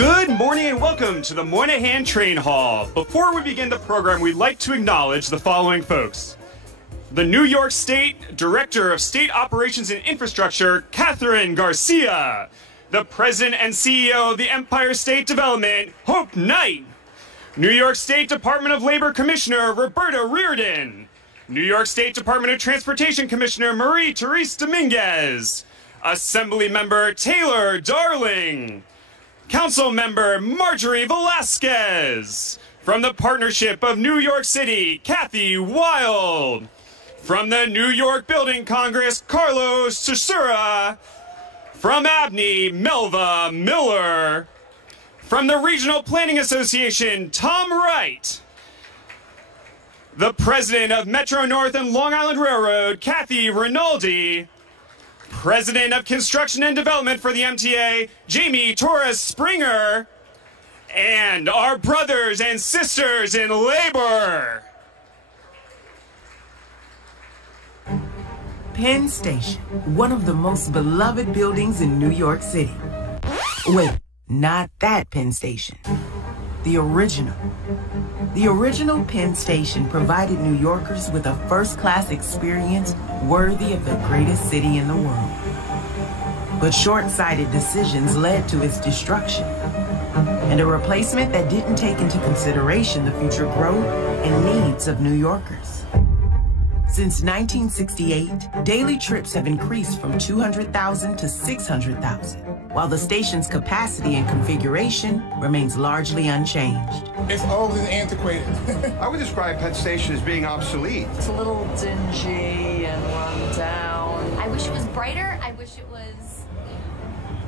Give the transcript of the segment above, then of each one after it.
Good morning and welcome to the Moynihan Train Hall. Before we begin the program, we'd like to acknowledge the following folks. The New York State Director of State Operations and Infrastructure, Catherine Garcia. The President and CEO of the Empire State Development, Hope Knight. New York State Department of Labor Commissioner, Roberta Reardon. New York State Department of Transportation Commissioner, Marie-Therese Dominguez. Assembly Member, Taylor Darling. Council Member Marjorie Velasquez. From the Partnership of New York City, Kathy Wild. From the New York Building Congress, Carlos Cesura. From Abney, Melva Miller. From the Regional Planning Association, Tom Wright. The President of Metro North and Long Island Railroad, Kathy Rinaldi. President of Construction and Development for the MTA, Jamie Torres Springer, and our brothers and sisters in labor. Penn Station, one of the most beloved buildings in New York City. Wait, not that Penn Station. The original. The original Penn Station provided New Yorkers with a first-class experience worthy of the greatest city in the world. But short-sighted decisions led to its destruction, and a replacement that didn't take into consideration the future growth and needs of New Yorkers. Since 1968, daily trips have increased from 200,000 to 600,000, while the station's capacity and configuration remains largely unchanged. It's old and antiquated. I would describe Penn Station as being obsolete. It's a little dingy and run down. I wish it was brighter. I wish it was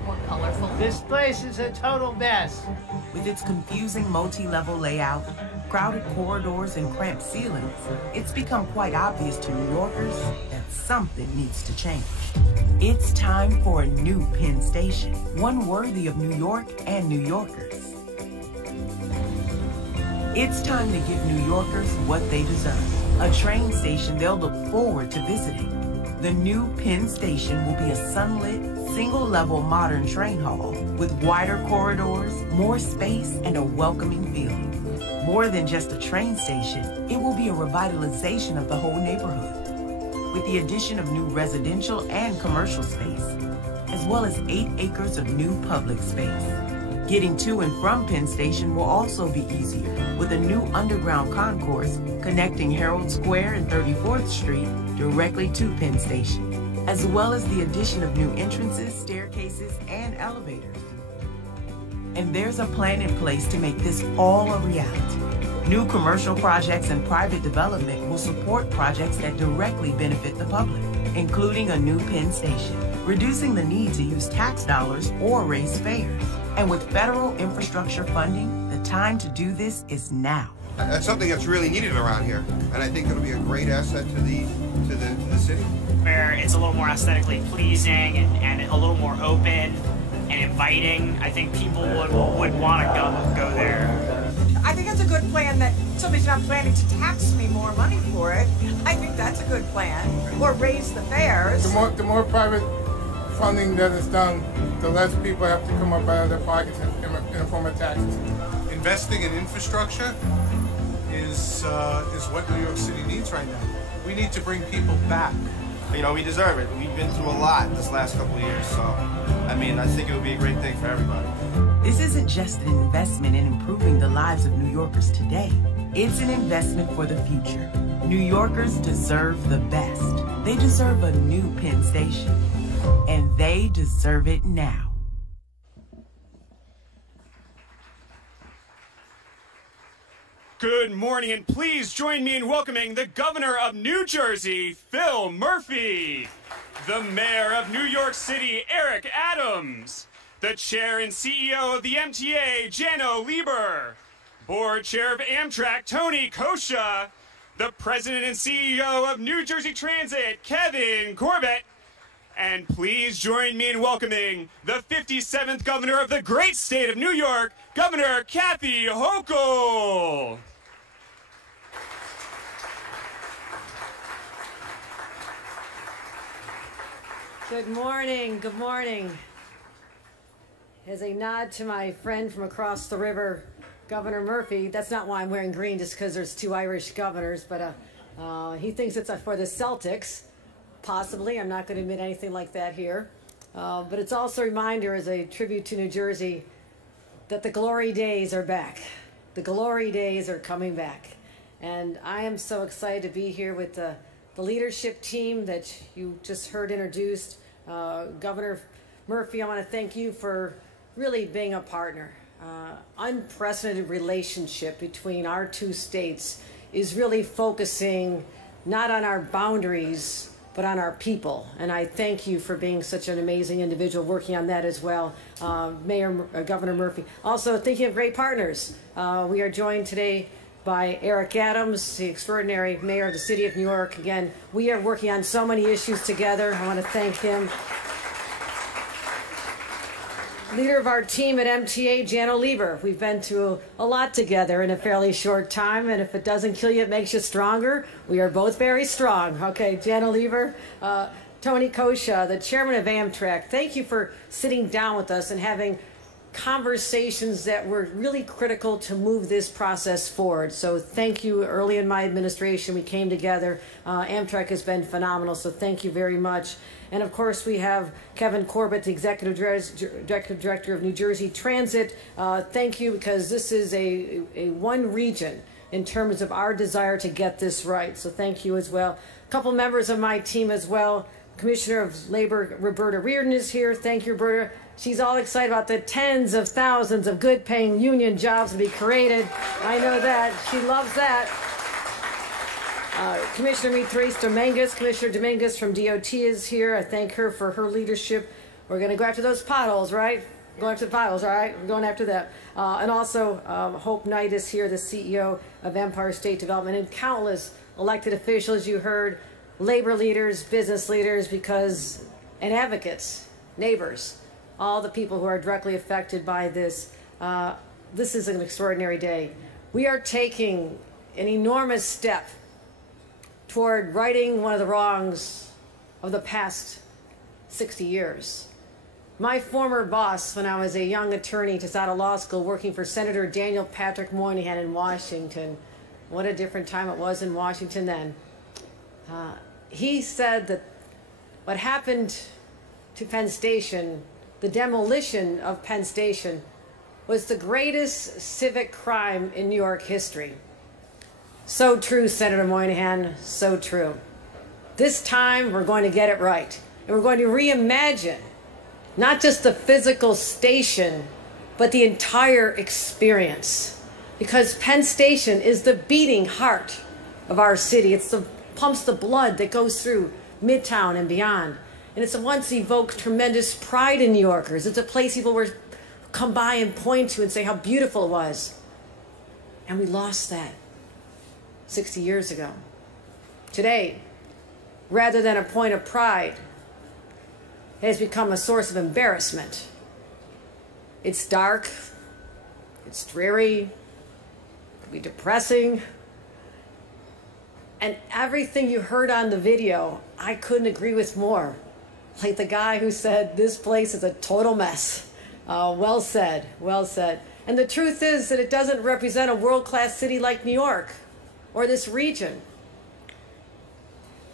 more colorful. This place is a total mess. With its confusing multi-level layout, crowded corridors, and cramped ceilings, it's become quite obvious to New Yorkers that something needs to change. It's time for a new Penn Station, one worthy of New York and New Yorkers. It's time to give New Yorkers what they deserve, a train station they'll look forward to visiting. The new Penn Station will be a sunlit, single-level modern train hall with wider corridors, more space, and a welcoming feeling. More than just a train station, it will be a revitalization of the whole neighborhood, with the addition of new residential and commercial space, as well as 8 acres of new public space. Getting to and from Penn Station will also be easier, with a new underground concourse connecting Herald Square and 34th Street directly to Penn Station, as well as the addition of new entrances, staircases, and elevators. And there's a plan in place to make this all a reality. New commercial projects and private development will support projects that directly benefit the public, including a new Penn Station, reducing the need to use tax dollars or raise fares. And with federal infrastructure funding, the time to do this is now. That's something that's really needed around here, and I think it'll be a great asset to the city. Where it's a little more aesthetically pleasing and a little more open and inviting. I think people would want to go there. I think it's a good plan that somebody's not planning to tax me more money for it. I think that's a good plan. Or raise the fares. The more private funding that is done, the less people have to come up out of their pockets in the form of taxes. Investing in infrastructure is what New York City needs right now. We need to bring people back. You know, we deserve it. We've been through a lot this last couple of years, so, I mean, I think it would be a great thing for everybody. This isn't just an investment in improving the lives of New Yorkers today. It's an investment for the future. New Yorkers deserve the best. They deserve a new Penn Station, and they deserve it now. Good morning, and please join me in welcoming the Governor of New Jersey, Phil Murphy, the Mayor of New York City, Eric Adams, the Chair and CEO of the MTA, Jano Lieber, Board Chair of Amtrak, Tony Kosha, the President and CEO of New Jersey Transit, Kevin Corbett, and please join me in welcoming the 57th Governor of the great state of New York, Governor Kathy Hokel. Good morning, good morning. as a nod to my friend from across the river, Governor Murphy, that's not why I'm wearing green, just because there's 2 Irish governors, but he thinks it's for the Celtics. Possibly. I'm not going to admit anything like that here. But it's also a reminder, as a tribute to New Jersey, that the glory days are back. The glory days are coming back. And I am so excited to be here with the leadership team that you just heard introduced. Governor Murphy, I want to thank you for really being a partner. Unprecedented relationship between our 2 states is really focusing not on our boundaries, but on our people. And I thank you for being such an amazing individual working on that as well, Governor Murphy. Also, thinking of great partners, we are joined today by Eric Adams, the extraordinary mayor of the city of New York. Again, we are working on so many issues together. I want to thank him. Leader of our team at MTA, Jano Lieber. We've been through a lot together in a fairly short time, and if it doesn't kill you, it makes you stronger. We are both very strong. Okay, Jano Lieber. Tony Kosha, the chairman of Amtrak. Thank you for sitting down with us and having conversations that were really critical to move this process forward. So thank you. Early in my administration, we came together. Amtrak has been phenomenal, so thank you very much. And of course, we have Kevin Corbett, the Executive Director of New Jersey Transit. Thank you, because this is a one region in terms of our desire to get this right. So thank you as well. A couple members of my team as well. Commissioner of Labor, Roberta Reardon, is here. Thank you, Roberta. She's all excited about the tens of thousands of good-paying union jobs to be created. I know that. She loves that. Commissioner Dominguez, Commissioner Dominguez from DOT is here. I thank her for her leadership. We're going to go after those potholes, right? Going after the potholes, all right? We're going after that. And also, Hope Knight is here, the CEO of Empire State Development, and countless elected officials you heard, labor leaders, business leaders, and advocates, neighbors, all the people who are directly affected by this. This is an extraordinary day. We are taking an enormous step toward righting one of the wrongs of the past 60 years. My former boss, when I was a young attorney just out of law school working for Senator Daniel Patrick Moynihan in Washington, what a different time it was in Washington then. He said that what happened to Penn Station, the demolition of Penn Station, was the greatest civic crime in New York history. So true, Senator Moynihan, so true. This time, we're going to get it right. And we're going to reimagine not just the physical station, but the entire experience. Because Penn Station is the beating heart of our city. It's the pumps the blood that goes through Midtown and beyond. And it's once evoked tremendous pride in New Yorkers. It's a place people would come by and point to and say how beautiful it was. And we lost that 60 years ago. Today, rather than a point of pride, it has become a source of embarrassment. It's dark, it's dreary, it can be depressing. And everything you heard on the video, I couldn't agree with more. Like the guy who said, this place is a total mess. Well said, well said. And the truth is that it doesn't represent a world-class city like New York or this region.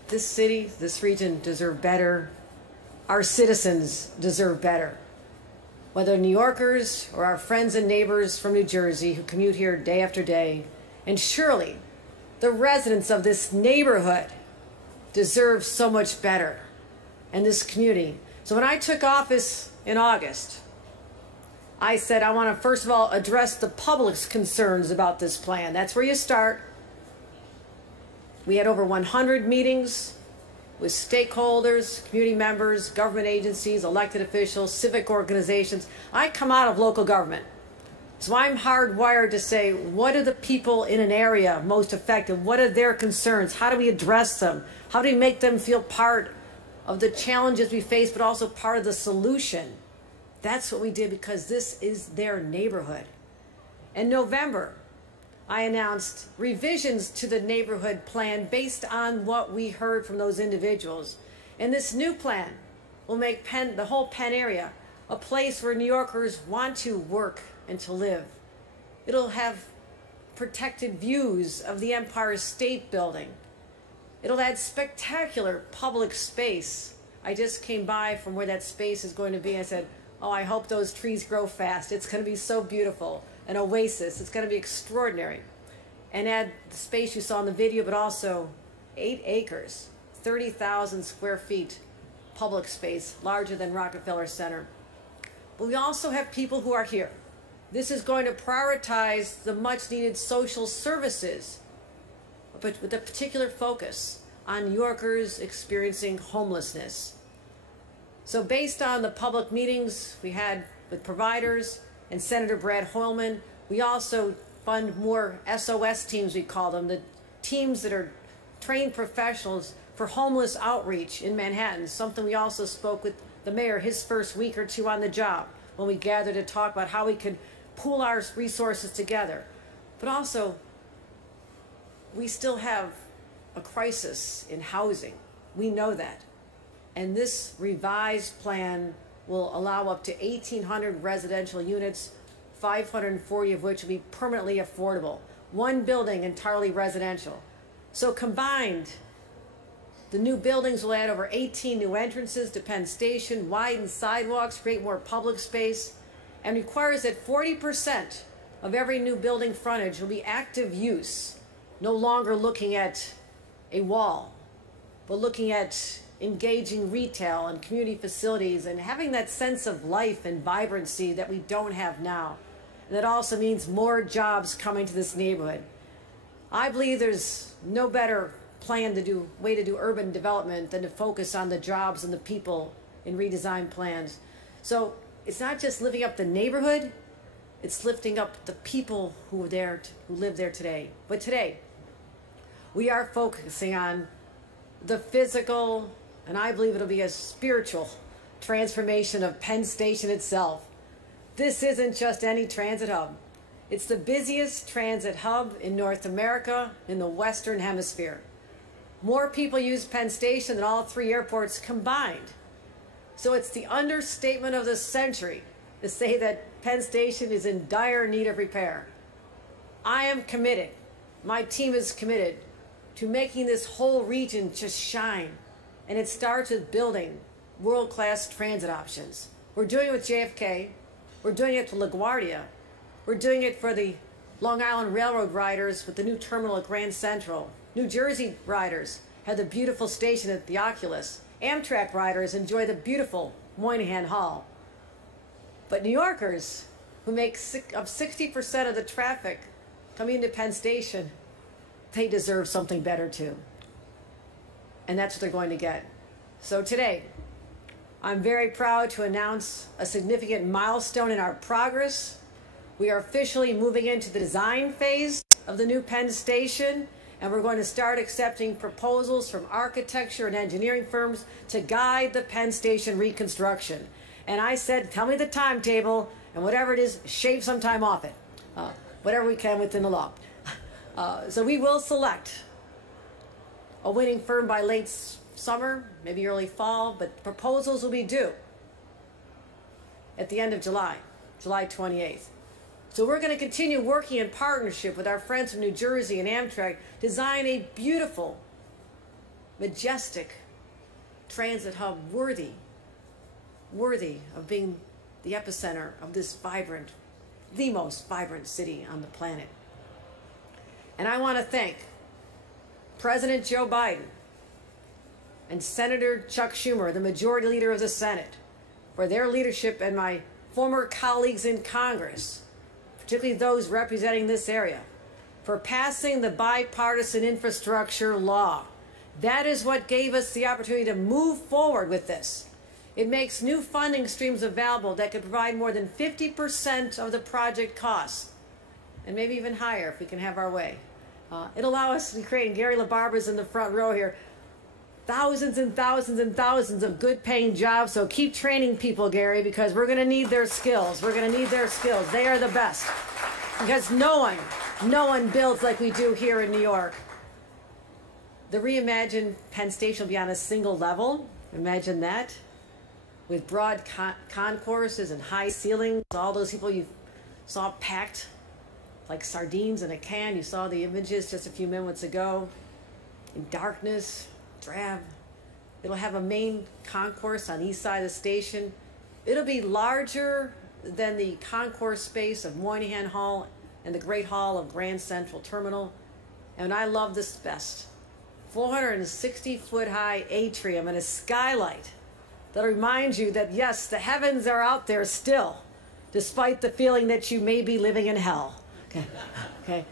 This city, this region deserve better. Our citizens deserve better. Whether New Yorkers or our friends and neighbors from New Jersey who commute here day after day, and surely the residents of this neighborhood deserve so much better, and this community. So when I took office in August, I said I want to first of all address the public's concerns about this plan. That's where you start. We had over 100 meetings with stakeholders, community members, government agencies, elected officials, civic organizations. I come out of local government, so I'm hardwired to say, what are the people in an area most affected? What are their concerns? How do we address them? How do we make them feel part of the challenges we face, but also part of the solution? That's what we did, because this is their neighborhood. In November, I announced revisions to the neighborhood plan based on what we heard from those individuals. And this new plan will make the whole Penn area a place where New Yorkers want to work and to live. It'll have protected views of the Empire State Building. It'll add spectacular public space. I just came by from where that space is going to be and I said, oh, I hope those trees grow fast. It's going to be so beautiful. An oasis. It's going to be extraordinary. And add the space you saw in the video, but also 8 acres, 30,000 square feet public space, larger than Rockefeller Center. But we also have people who are here. This is going to prioritize the much needed social services, but with a particular focus on New Yorkers experiencing homelessness. So based on the public meetings we had with providers and Senator Brad Hoylman, we also fund more SOS teams, we call them, the teams that are trained professionals for homeless outreach in Manhattan, something we also spoke with the mayor his first week or two on the job when we gathered to talk about how we could pool our resources together. But also, we still have a crisis in housing. We know that. And this revised plan will allow up to 1,800 residential units, 540 of which will be permanently affordable. One building entirely residential. So combined, the new buildings will add over 18 new entrances to Penn Station, widen sidewalks, create more public space, and requires that 40% of every new building frontage will be active use, no longer looking at a wall, but looking at engaging retail and community facilities and having that sense of life and vibrancy that we don't have now. And that also means more jobs coming to this neighborhood. I believe there's no better way to do urban development than to focus on the jobs and the people in redesign plans. So it's not just lifting up the neighborhood, it's lifting up the people who live there today. But today, we are focusing on the physical, and I believe it'll be a spiritual transformation of Penn Station itself. This isn't just any transit hub. It's the busiest transit hub in North America, in the Western Hemisphere. More people use Penn Station than all 3 airports combined. So it's the understatement of the century to say that Penn Station is in dire need of repair. I am committed, my team is committed to making this whole region just shine. And it starts with building world-class transit options. We're doing it with JFK, we're doing it with LaGuardia, we're doing it for the Long Island Railroad riders with the new terminal at Grand Central. New Jersey riders have the beautiful station at the Oculus. Amtrak riders enjoy the beautiful Moynihan Hall. But New Yorkers, who make up 60% of the traffic coming into Penn Station, they deserve something better too. And that's what they're going to get. So today, I'm very proud to announce a significant milestone in our progress. We are officially moving into the design phase of the new Penn Station, and we're going to start accepting proposals from architecture and engineering firms to guide the Penn Station reconstruction. And I said, tell me the timetable, and whatever it is, shave some time off it, whatever we can within the law. So we will select a winning firm by late summer, maybe early fall, but proposals will be due at the end of July, July 28th. So we're going to continue working in partnership with our friends from New Jersey and Amtrak, design a beautiful, majestic transit hub worthy of being the epicenter of this vibrant, the most vibrant city on the planet. And I want to thank President Joe Biden and Senator Chuck Schumer, the majority leader of the Senate, for their leadership, and my former colleagues in Congress, particularly those representing this area, for passing the bipartisan infrastructure law. That is what gave us the opportunity to move forward with this. It makes new funding streams available that could provide more than 50% of the project costs, and maybe even higher if we can have our way. It'll allow us to create, and Gary LaBarber's in the front row here, thousands and thousands and thousands of good paying jobs. So keep training people, Gary, because we're going to need their skills. We're going to need their skills. They are the best. Because no one builds like we do here in New York. The Reimagine Penn Station will be on a single level. Imagine that. with broad concourses and high ceilings. All those people you saw packed like sardines in a can. You saw the images just a few minutes ago. In darkness, drab. It'll have a main concourse on east side of the station. It'll be larger than the concourse space of Moynihan Hall and the Great Hall of Grand Central Terminal. And I love this best. 460-foot high atrium and a skylight that'll remind you that yes, the heavens are out there still, despite the feeling that you may be living in hell. Okay. Okay.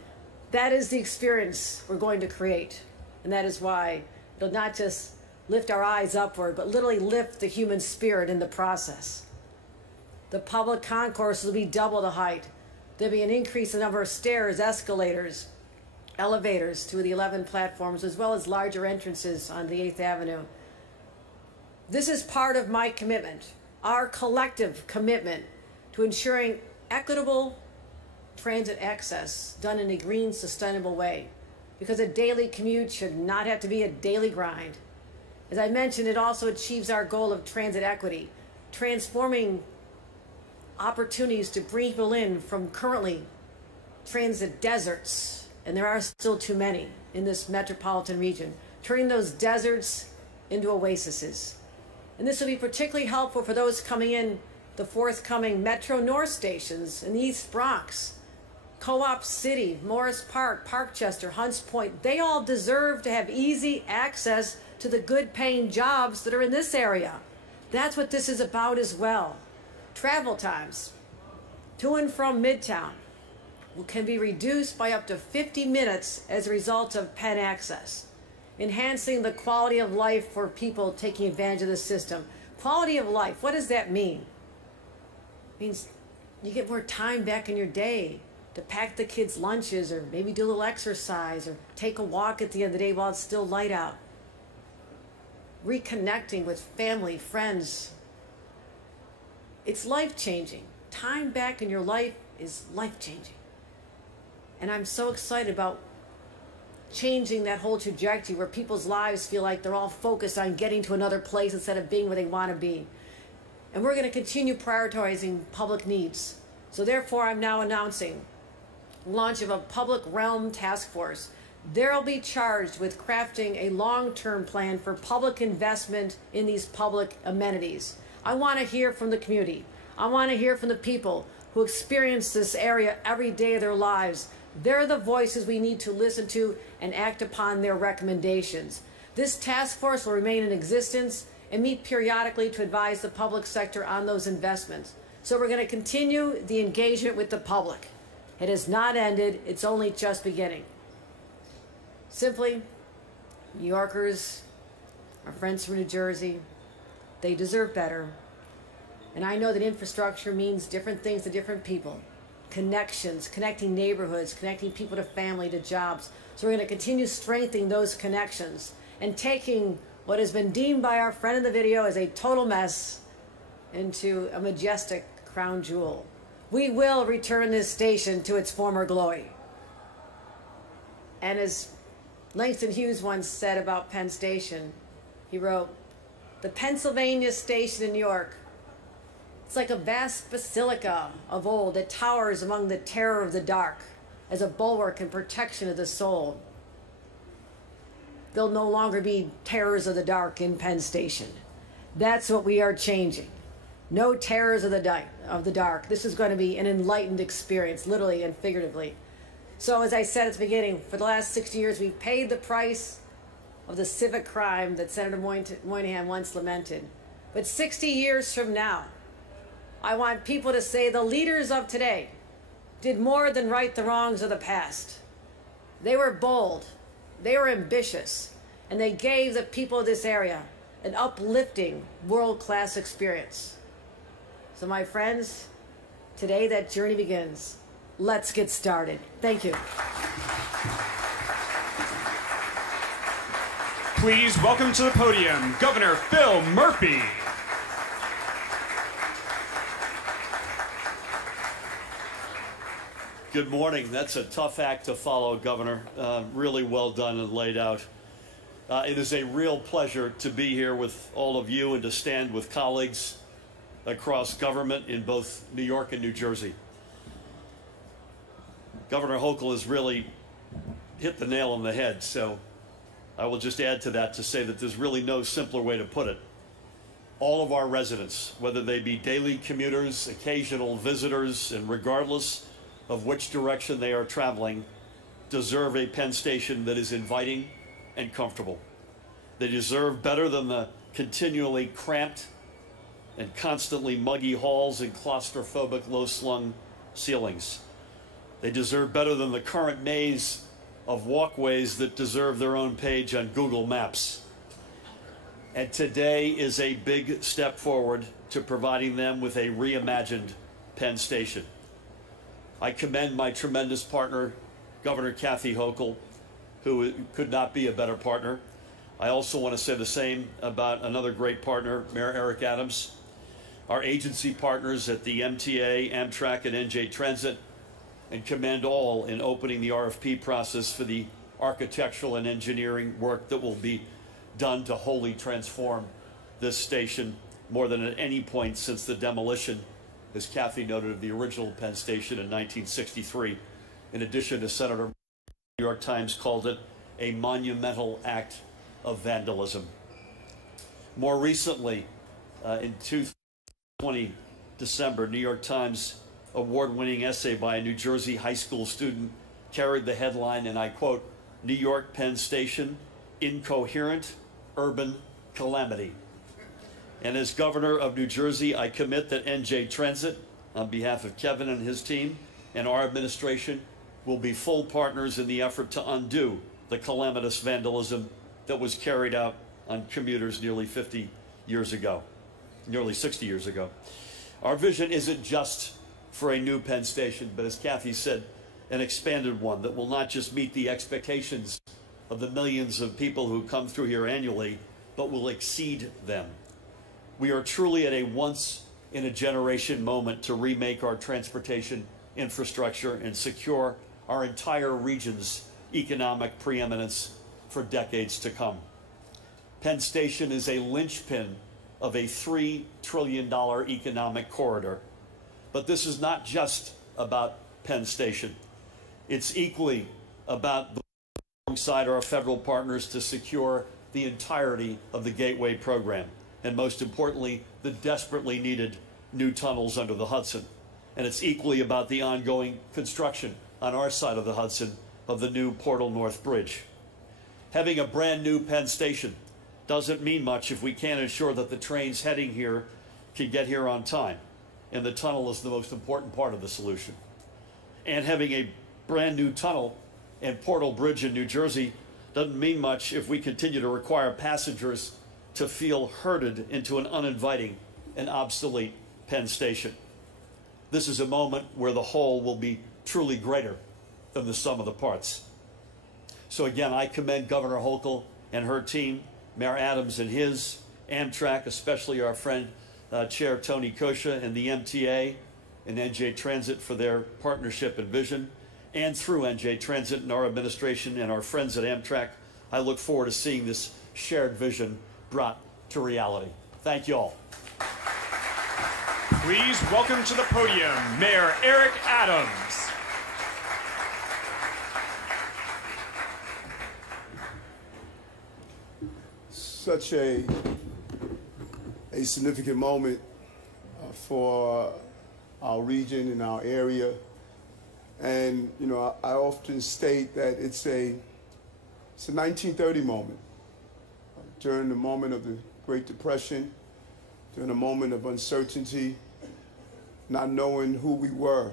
That is the experience we're going to create. And that is why it'll not just lift our eyes upward, but literally lift the human spirit in the process. The public concourse will be double the height. There'll be an increase in the number of stairs, escalators, elevators to the 11 platforms, as well as larger entrances on the 8th Avenue. This is part of my commitment, our collective commitment to ensuring equitable transit access done in a green, sustainable way, because a daily commute should not have to be a daily grind. As I mentioned, it also achieves our goal of transit equity, transforming opportunities to bring people in from currently transit deserts, and there are still too many in this metropolitan region, turning those deserts into oases. And this will be particularly helpful for those coming in the forthcoming Metro North stations in the East Bronx, Co-op City, Morris Park, Parkchester, Hunts Point. They all deserve to have easy access to the good-paying jobs that are in this area. That's what this is about as well. Travel times to and from Midtown can be reduced by up to 50 minutes as a result of Penn Access, enhancing the quality of life for people taking advantage of the system. Quality of life, what does that mean? It means you get more time back in your day to pack the kids' lunches, or maybe do a little exercise, or take a walk at the end of the day while it's still light out. Reconnecting with family, friends. It's life-changing. Time back in your life is life-changing. And I'm so excited about changing that whole trajectory where people's lives feel like they're all focused on getting to another place instead of being where they want to be. And we're going to continue prioritizing public needs. So therefore, I'm now announcing the launch of a public realm task force. They'll be charged with crafting a long-term plan for public investment in these public amenities. I want to hear from the community. I want to hear from the people who experience this area every day of their lives. They're the voices we need to listen to and act upon their recommendations. This task force will remain in existence and meet periodically to advise the public sector on those investments. So we're going to continue the engagement with the public. It has not ended. It's only just beginning. Simply, New Yorkers, our friends from New Jersey, they deserve better. And I know that infrastructure means different things to different people. Connections, connecting neighborhoods, connecting people to family, to jobs. So we're going to continue strengthening those connections and taking what has been deemed by our friend in the video as a total mess into a majestic crown jewel. We will return this station to its former glory. And as Langston Hughes once said about Penn Station, he wrote, "The Pennsylvania Station in New York, it's like a vast basilica of old that towers among the terror of the dark as a bulwark and protection of the soul. There'll no longer be terrors of the dark in Penn Station. That's what we are changing. No terrors of the dark. This is going to be an enlightened experience, literally and figuratively. So as I said at the beginning, for the last 60 years, we've paid the price of the civic crime that Senator Moynihan once lamented. But 60 years from now, I want people to say the leaders of today did more than right the wrongs of the past. They were bold, they were ambitious, and they gave the people of this area an uplifting, world-class experience. So my friends, today that journey begins. Let's get started. Thank you. Please welcome to the podium, Governor Phil Murphy. Good morning. That's a tough act to follow, Governor. Really well done and laid out. It is a real pleasure to be here with all of you and to stand with colleagues across government in both New York and New Jersey. Governor Hokel has really hit the nail on the head, so I will just add to that to say that there's really no simpler way to put it. All of our residents, whether they be daily commuters, occasional visitors, and regardless of which direction they are traveling, deserve a Penn Station that is inviting and comfortable. They deserve better than the continually cramped and constantly muggy halls and claustrophobic low-slung ceilings. They deserve better than the current maze of walkways that deserve their own page on Google Maps. And today is a big step forward to providing them with a reimagined Penn Station. I commend my tremendous partner, Governor Kathy Hokel, who could not be a better partner. I also want to say the same about another great partner, Mayor Eric Adams, our agency partners at the MTA, Amtrak, and NJ Transit, and commend all in opening the RFP process for the architectural and engineering work that will be done to wholly transform this station more than at any point since the demolition, as Kathy noted, of the original Penn Station in 1963. In addition to Senator, the New York Times called it a monumental act of vandalism. More recently, in 2020 December, New York Times award-winning essay by a New Jersey high school student carried the headline, and I quote, "New York Penn Station, Incoherent Urban Calamity." And as governor of New Jersey, I commit that NJ Transit, on behalf of Kevin and his team and our administration, will be full partners in the effort to undo the calamitous vandalism that was carried out on commuters nearly 50 years ago, nearly 60 years ago. Our vision isn't just for a new Penn Station, but as Kathy said, an expanded one that will not just meet the expectations of the millions of people who come through here annually, but will exceed them. We are truly at a once-in-a-generation moment to remake our transportation infrastructure and secure our entire region's economic preeminence for decades to come. Penn Station is a linchpin of a $3 trillion economic corridor. But this is not just about Penn Station. It's equally about alongside our federal partners to secure the entirety of the Gateway program, and most importantly, the desperately needed new tunnels under the Hudson. And it's equally about the ongoing construction on our side of the Hudson of the new Portal North Bridge. Having a brand new Penn Station doesn't mean much if we can't ensure that the trains heading here can get here on time. And the tunnel is the most important part of the solution. And having a brand new tunnel and Portal Bridge in New Jersey doesn't mean much if we continue to require passengers to feel herded into an uninviting and obsolete Penn Station. This is a moment where the whole will be truly greater than the sum of the parts. So again, I commend Governor Hokel and her team, Mayor Adams and his, Amtrak, especially our friend Chair Tony Kosha, and the MTA and NJ Transit for their partnership and vision. And through NJ Transit and our administration and our friends at Amtrak, I look forward to seeing this shared vision brought to reality. Thank you all. Please welcome to the podium Mayor Eric Adams. Such a significant moment for our region and our area. And, you know, I often state that it's a 1930 moment. During the moment of the Great Depression, during a moment of uncertainty, not knowing who we were.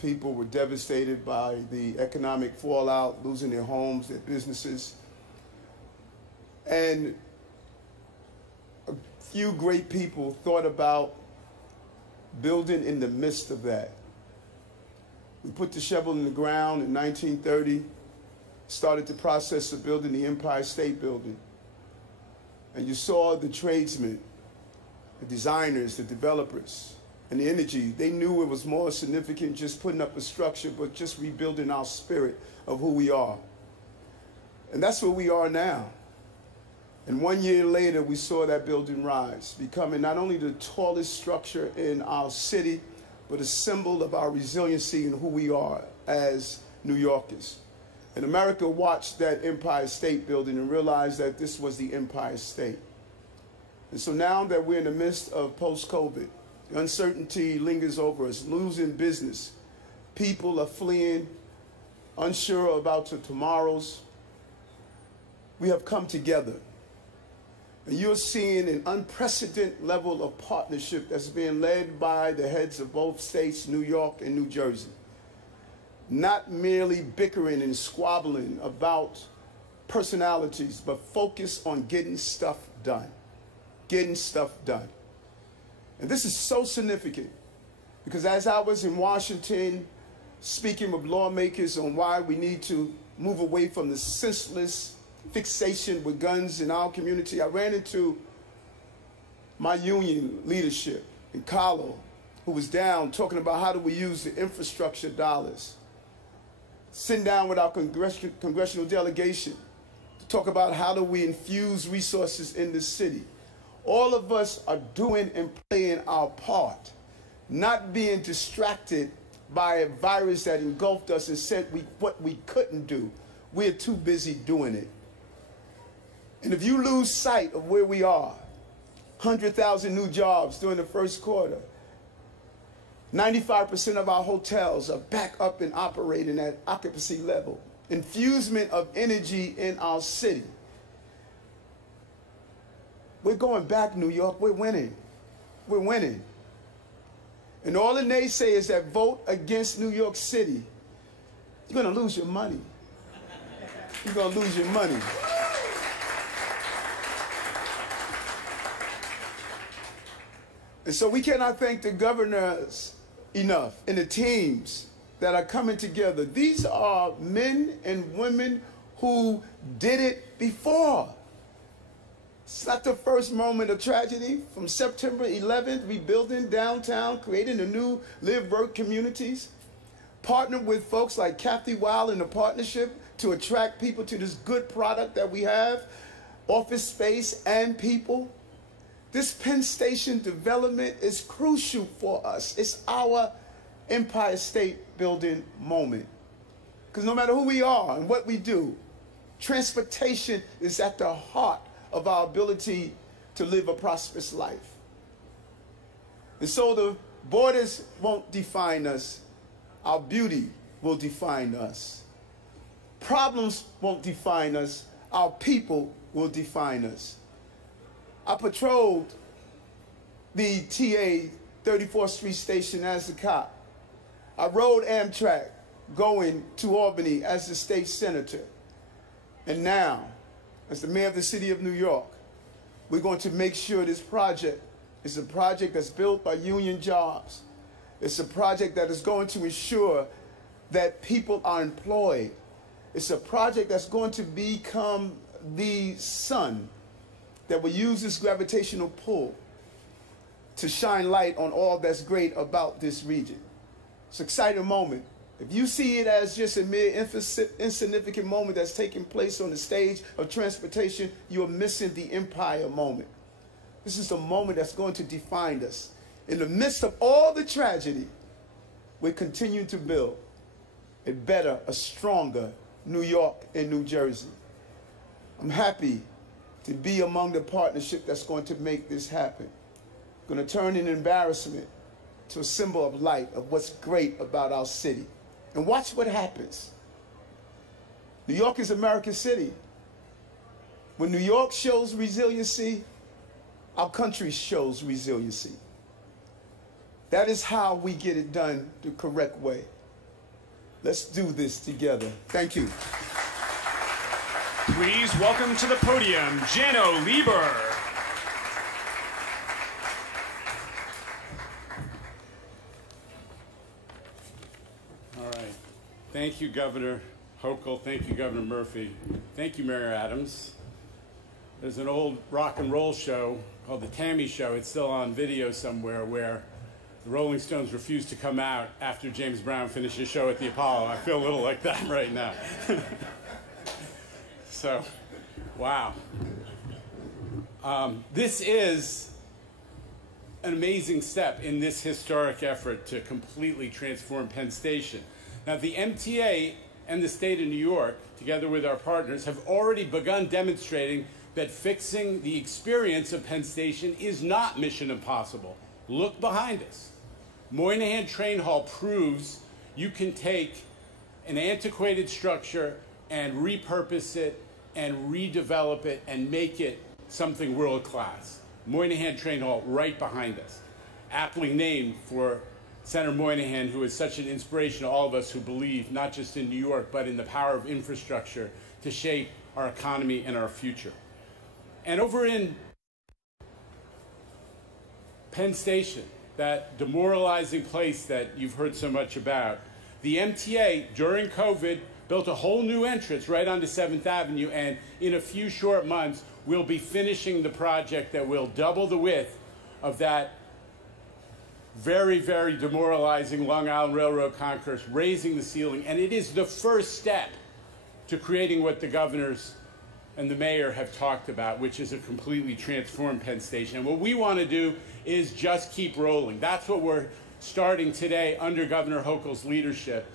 People were devastated by the economic fallout, losing their homes, their businesses. And a few great people thought about building in the midst of that. We put the shovel in the ground in 1930, started the process of building the Empire State Building. And you saw the tradesmen, the designers, the developers, and the energy. They knew it was more significant just putting up a structure, but just rebuilding our spirit of who we are. And that's where we are now. And 1 year later, we saw that building rise, becoming not only the tallest structure in our city, but a symbol of our resiliency and who we are as New Yorkers. And America watched that Empire State Building and realized that this was the Empire State. And so now that we're in the midst of post-COVID, uncertainty lingers over us, losing business. People are fleeing, unsure about the tomorrows. We have come together. And you're seeing an unprecedented level of partnership that's being led by the heads of both states, New York and New Jersey. Not merely bickering and squabbling about personalities, but focus on getting stuff done. Getting stuff done. And this is so significant because as I was in Washington speaking with lawmakers on why we need to move away from the senseless fixation with guns in our community, I ran into my union leadership in Carlo, who was down talking about how do we use the infrastructure dollars. Sitting down with our congressional delegation to talk about how do we infuse resources in the city. All of us are doing and playing our part, not being distracted by a virus that engulfed us and said what we couldn't do. We're too busy doing it. And if you lose sight of where we are, 100,000 new jobs during the first quarter, 95% of our hotels are back up and operating at occupancy level, infusement of energy in our city. We're going back, New York. We're winning. We're winning. And all the naysayers that vote against New York City, you're going to lose your money. You're going to lose your money. And so we cannot thank the governors enough and the teams that are coming together. These are men and women who did it before. It's not the first moment of tragedy. From September 11th, rebuilding downtown, creating the new live-work communities, partnered with folks like Kathy Weil in the partnership to attract people to this good product that we have, office space and people. This Penn Station development is crucial for us. It's our Empire State Building moment. Because no matter who we are and what we do, transportation is at the heart of our ability to live a prosperous life. And so the borders won't define us. Our beauty will define us. Problems won't define us. Our people will define us. I patrolled the TA 34th Street station as a cop. I rode Amtrak going to Albany as the state senator. And now, as the mayor of the city of New York, we're going to make sure this project is a project that's built by union jobs. It's a project that is going to ensure that people are employed. It's a project that's going to become the sun that will use this gravitational pull to shine light on all that's great about this region. It's an exciting moment. If you see it as just a mere insignificant moment that's taking place on the stage of transportation, you're missing the empire moment. This is the moment that's going to define us. In the midst of all the tragedy, we're continuing to build a better, a stronger New York and New Jersey. I'm happy to be among the partnership that's going to make this happen. Going to turn an embarrassment to a symbol of light of what's great about our city. And watch what happens. New York is America's city. When New York shows resiliency, our country shows resiliency. That is how we get it done the correct way. Let's do this together. Thank you. Please welcome to the podium, Jano Lieber. All right. Thank you, Governor Hokel. Thank you, Governor Murphy. Thank you, Mayor Adams. There's an old rock and roll show called The Tammy Show. It's still on video somewhere where the Rolling Stones refused to come out after James Brown finished his show at the Apollo. I feel a little like that right now. So, wow. This is an amazing step in this historic effort to completely transform Penn Station. Now, the MTA and the state of New York, together with our partners, have already begun demonstrating that fixing the experience of Penn Station is not mission impossible. Look behind us. Moynihan Train Hall proves you can take an antiquated structure and repurpose it and redevelop it and make it something world-class. Moynihan Train Hall right behind us, aptly named for Senator Moynihan, who is such an inspiration to all of us who believe not just in New York, but in the power of infrastructure to shape our economy and our future. And over in Penn Station, that demoralizing place that you've heard so much about, the MTA, during COVID, built a whole new entrance right onto 7th Avenue, and in a few short months, we'll be finishing the project that will double the width of that very, very demoralizing Long Island Railroad concourse, raising the ceiling. And it is the first step to creating what the governors and the mayor have talked about, which is a completely transformed Penn Station. And what we want to do is just keep rolling. That's what we're starting today under Governor Hokel's leadership,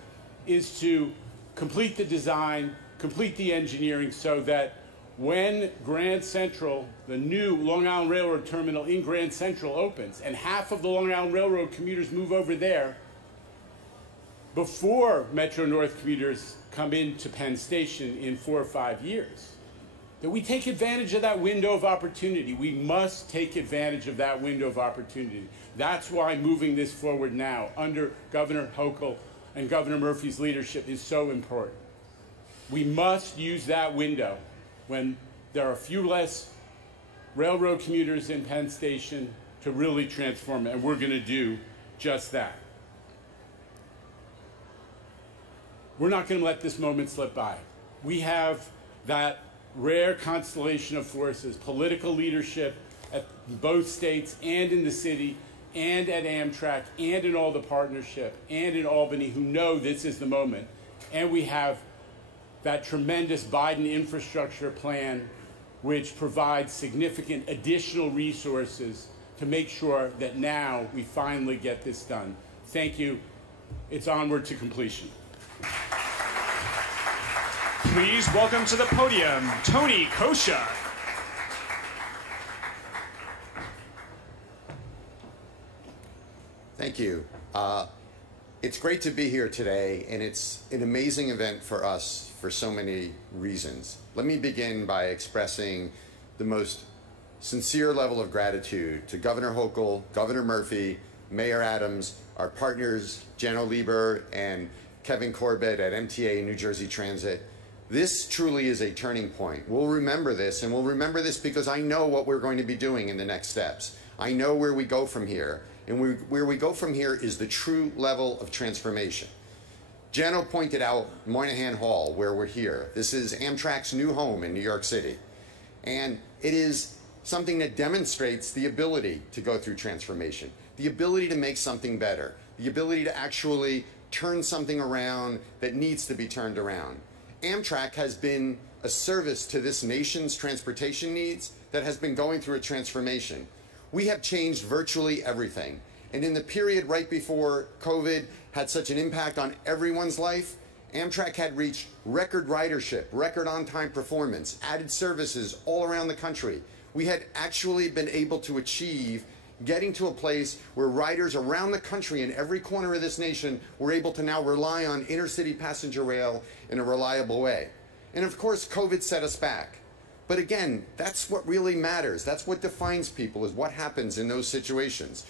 is to complete the design, complete the engineering, so that when Grand Central, the new Long Island Railroad terminal in Grand Central opens, and half of the Long Island Railroad commuters move over there, before Metro North commuters come into Penn Station in 4 or 5 years, that we take advantage of that window of opportunity. We must take advantage of that window of opportunity. That's why moving this forward now under Governor Hokel and Governor Murphy's leadership is so important. We must use that window when there are a few less railroad commuters in Penn Station to really transform it, and we're going to do just that. We're not going to let this moment slip by. We have that rare constellation of forces, political leadership at both states and in the city and at Amtrak and in all the partnership and in Albany, who know this is the moment. And we have that tremendous Biden infrastructure plan, which provides significant additional resources to make sure that now we finally get this done. Thank you. It's onward to completion. Please welcome to the podium, Tony Kosha. Thank you. It's great to be here today, and it's an amazing event for us for so many reasons. Let me begin by expressing the most sincere level of gratitude to Governor Hokel, Governor Murphy, Mayor Adams, our partners, Jano Lieber and Kevin Corbett at MTA New Jersey Transit. This truly is a turning point. We'll remember this, and we'll remember this because I know what we're going to be doing in the next steps. I know where we go from here, and where we go from here is the true level of transformation. Jano pointed out Moynihan Hall, where we're here. This is Amtrak's new home in New York City, and it is something that demonstrates the ability to go through transformation, the ability to make something better, the ability to actually turn something around that needs to be turned around. Amtrak has been a service to this nation's transportation needs that has been going through a transformation. We have changed virtually everything. And in the period right before COVID had such an impact on everyone's life, Amtrak had reached record ridership, record on-time performance, added services all around the country. We had actually been able to achieve getting to a place where riders around the country in every corner of this nation were able to now rely on intercity passenger rail in a reliable way. And of course, COVID set us back. But again, that's what really matters. That's what defines people, is what happens in those situations.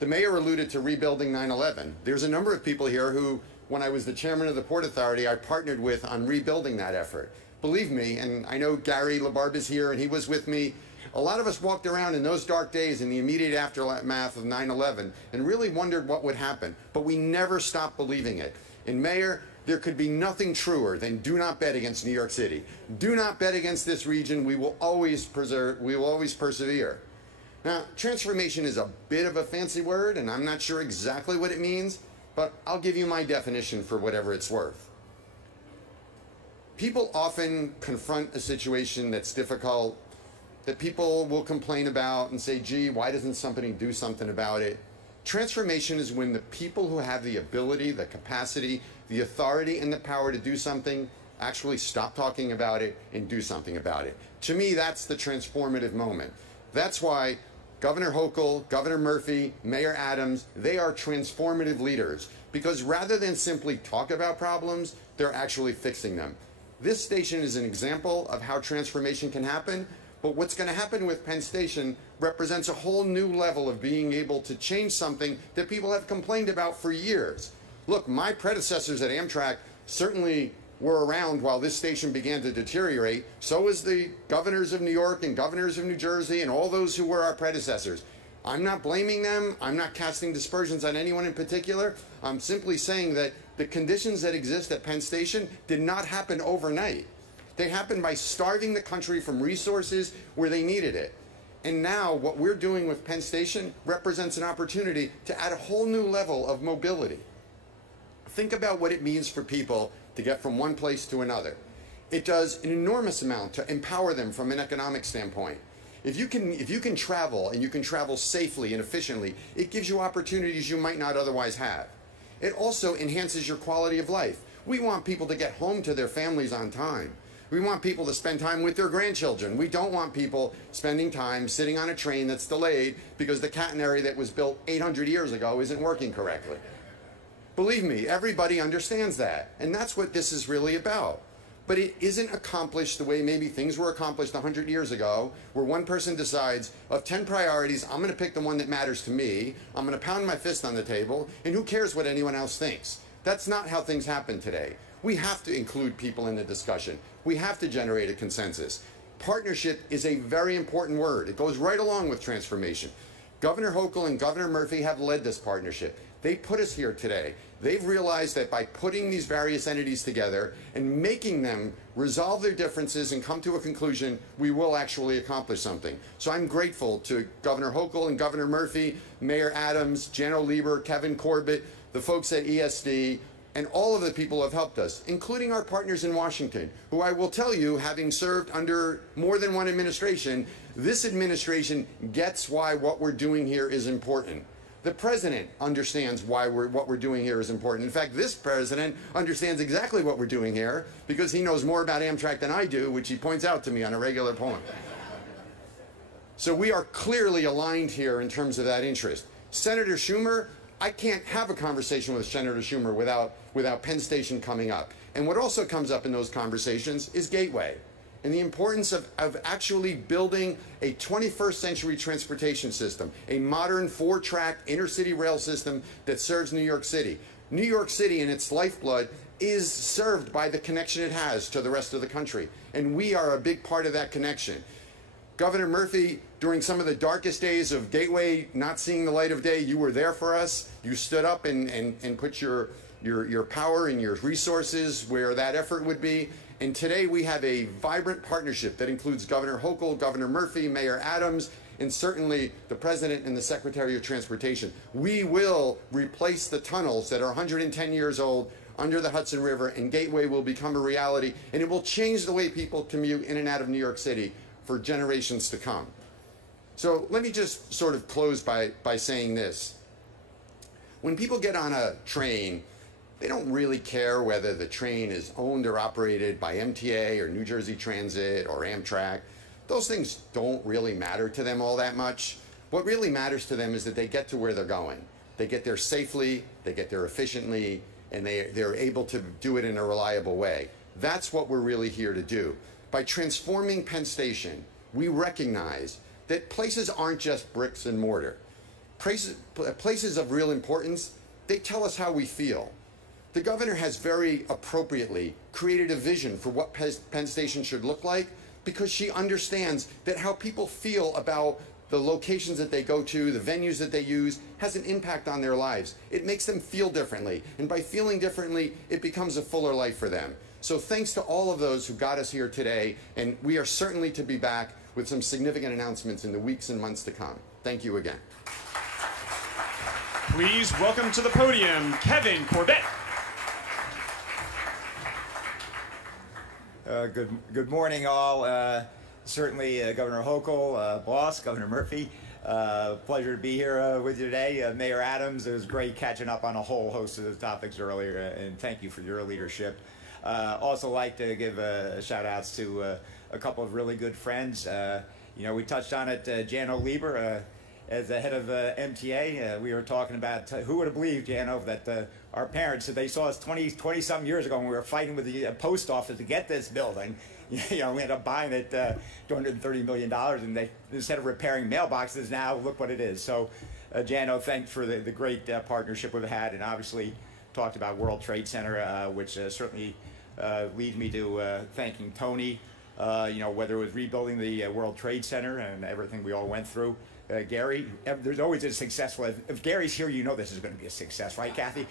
The mayor alluded to rebuilding 9/11. There's a number of people here who, when I was the chairman of the Port Authority, I partnered with on rebuilding that effort. Believe me, and I know Gary LaBarbe is here and he was with me, a lot of us walked around in those dark days in the immediate aftermath of 9/11 and really wondered what would happen, but we never stopped believing it. And Mayor, there could be nothing truer than do not bet against New York City. Do not bet against this region. We will always persevere. Now, transformation is a bit of a fancy word, and I'm not sure exactly what it means, but I'll give you my definition for whatever it's worth. People often confront a situation that's difficult that people will complain about and say, gee, why doesn't somebody do something about it? Transformation is when the people who have the ability, the capacity, the authority, and the power to do something actually stop talking about it and do something about it. To me, that's the transformative moment. That's why Governor Hokel, Governor Murphy, Mayor Adams, they are transformative leaders, because rather than simply talk about problems, they're actually fixing them. This station is an example of how transformation can happen, but what's going to happen with Penn Station represents a whole new level of being able to change something that people have complained about for years. Look, my predecessors at Amtrak certainly were around while this station began to deteriorate. So was the governors of New York and governors of New Jersey and all those who were our predecessors. I'm not blaming them. I'm not casting dispersions on anyone in particular. I'm simply saying that the conditions that exist at Penn Station did not happen overnight. They happened by starving the country from resources where they needed it. And now what we're doing with Penn Station represents an opportunity to add a whole new level of mobility. Think about what it means for people to get from one place to another. It does an enormous amount to empower them from an economic standpoint. If you can travel, and you can travel safely and efficiently, it gives you opportunities you might not otherwise have. It also enhances your quality of life. We want people to get home to their families on time. We want people to spend time with their grandchildren. We don't want people spending time sitting on a train that's delayed because the catenary that was built 800 years ago isn't working correctly. Believe me, everybody understands that, and that's what this is really about. But it isn't accomplished the way maybe things were accomplished 100 years ago, where one person decides, of 10 priorities, I'm going to pick the one that matters to me, I'm going to pound my fist on the table, and who cares what anyone else thinks? That's not how things happen today. We have to include people in the discussion. We have to generate a consensus. Partnership is a very important word. It goes right along with transformation. Governor Hokel and Governor Murphy have led this partnership. They put us here today. They've realized that by putting these various entities together and making them resolve their differences and come to a conclusion, we will actually accomplish something. So I'm grateful to Governor Hokel and Governor Murphy, Mayor Adams, Jano Lieber, Kevin Corbett, the folks at ESD, and all of the people who have helped us, including our partners in Washington, who I will tell you, having served under more than one administration, this administration gets why what we're doing here is important. The president understands why what we're doing here is important. In fact, this president understands exactly what we're doing here because he knows more about Amtrak than I do, which he points out to me on a regular point. So we are clearly aligned here in terms of that interest. Senator Schumer, I can't have a conversation with Senator Schumer without Penn Station coming up. And what also comes up in those conversations is Gateway and the importance of actually building a 21st century transportation system, a modern 4-track intercity rail system that serves New York City. New York City and its lifeblood is served by the connection it has to the rest of the country, and we are a big part of that connection. Governor Murphy, during some of the darkest days of Gateway not seeing the light of day, you were there for us. You stood up and put your power and your resources where that effort would be. And today we have a vibrant partnership that includes Governor Hokel, Governor Murphy, Mayor Adams, and certainly the President and the Secretary of Transportation. We will replace the tunnels that are 110 years old under the Hudson River, and Gateway will become a reality, and it will change the way people commute in and out of New York City for generations to come. So let me just sort of close by saying this. When people get on a train, they don't really care whether the train is owned or operated by MTA or New Jersey Transit or Amtrak. Those things don't really matter to them all that much. What really matters to them is that they get to where they're going. They get there safely, they get there efficiently, and they're able to do it in a reliable way. That's what we're really here to do. By transforming Penn Station, we recognize that places aren't just bricks and mortar. Places of real importance, they tell us how we feel. The governor has very appropriately created a vision for what Penn Station should look like because she understands that how people feel about the locations that they go to, the venues that they use, has an impact on their lives. It makes them feel differently, and by feeling differently, it becomes a fuller life for them. So thanks to all of those who got us here today, and we are certainly to be back with some significant announcements in the weeks and months to come. Thank you again. Please welcome to the podium, Kevin Corbett. Good morning, all. certainly Governor Hokel, boss, Governor Murphy. Pleasure to be here with you today. Mayor Adams, it was great catching up on a whole host of the topics earlier, and thank you for your leadership. Also like to give shout outs to a couple of really good friends. You know, we touched on it, Jano Lieber, as the head of MTA. We were talking about, who would have believed, Jano, that our parents, they saw us 20-something years ago when we were fighting with the post office to get this building. You know, we ended up buying it $230 million, and they, instead of repairing mailboxes, now look what it is. So, Jano, thanks for the great partnership we've had, and obviously talked about World Trade Center, which certainly leads me to thanking Tony, you know, whether it was rebuilding the World Trade Center and everything we all went through. Gary, there's always a successful, if Gary's here, you know this is going to be a success, right, Kathy?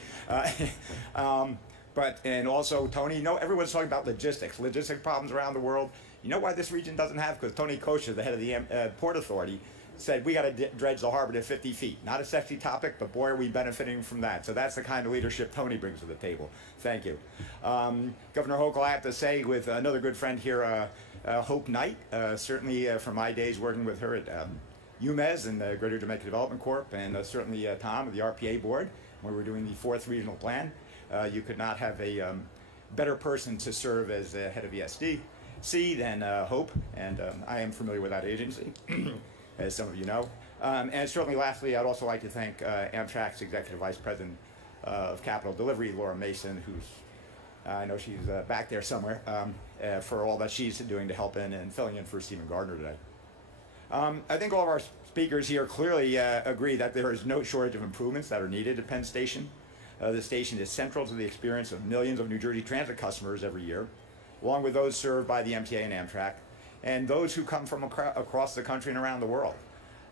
And also, Tony, you know, everyone's talking about logistic problems around the world. You know why this region doesn't have? Because Tony Kosher, the head of the Port Authority, said we got to dredge the harbor to 50 feet. Not a sexy topic, but boy, are we benefiting from that. So that's the kind of leadership Tony brings to the table. Thank you. Governor Hokel, I have to say, with another good friend here, Hope Knight, certainly from my days working with her at UMES and the Greater Jamaica Development Corp, and certainly Tom of the RPA board, when we were doing the 4th regional plan. You could not have a better person to serve as the head of ESDC than Hope, and I am familiar with that agency, as some of you know. And certainly, lastly, I'd also like to thank Amtrak's Executive Vice President of Capital Delivery, Laura Mason, who's, I know she's back there somewhere, for all that she's doing to help in and filling in for Stephen Gardner today. I think all of our speakers here clearly agree that there is no shortage of improvements that are needed at Penn Station. The station is central to the experience of millions of New Jersey Transit customers every year, along with those served by the MTA and Amtrak, and those who come from across the country and around the world.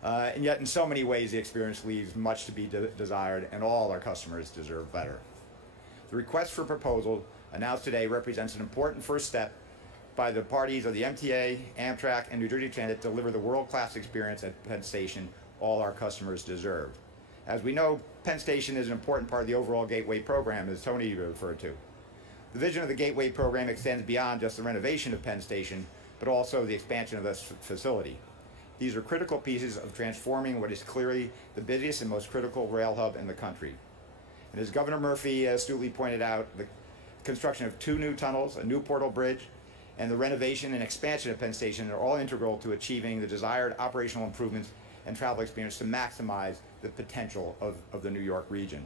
And yet, in so many ways, the experience leaves much to be desired, and all our customers deserve better. The request for proposal announced today represents an important first step by the parties of the MTA, Amtrak, and New Jersey Transit to deliver the world-class experience at Penn Station all our customers deserve. As we know, Penn Station is an important part of the overall Gateway program, as Tony referred to. The vision of the Gateway program extends beyond just the renovation of Penn Station, but also the expansion of this facility. These are critical pieces of transforming what is clearly the busiest and most critical rail hub in the country. And as Governor Murphy astutely pointed out, the construction of 2 new tunnels, a new portal bridge, and the renovation and expansion of Penn Station are all integral to achieving the desired operational improvements and travel experience to maximize the potential of the New York region.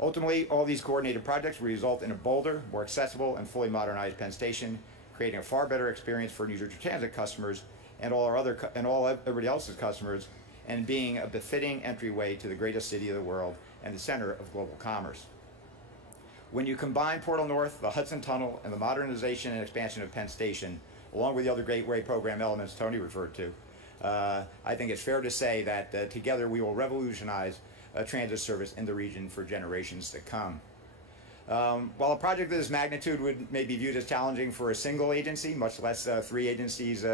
Ultimately, all these coordinated projects will result in a bolder, more accessible, and fully modernized Penn Station, creating a far better experience for New Jersey Transit customers and everybody else's customers, and being a befitting entryway to the greatest city of the world and the center of global commerce. When you combine Portal North, the Hudson Tunnel, and the modernization and expansion of Penn Station, along with the other Gateway program elements Tony referred to, I think it's fair to say that together we will revolutionize transit service in the region for generations to come. While a project of this magnitude may be viewed as challenging for a single agency, much less 3 agencies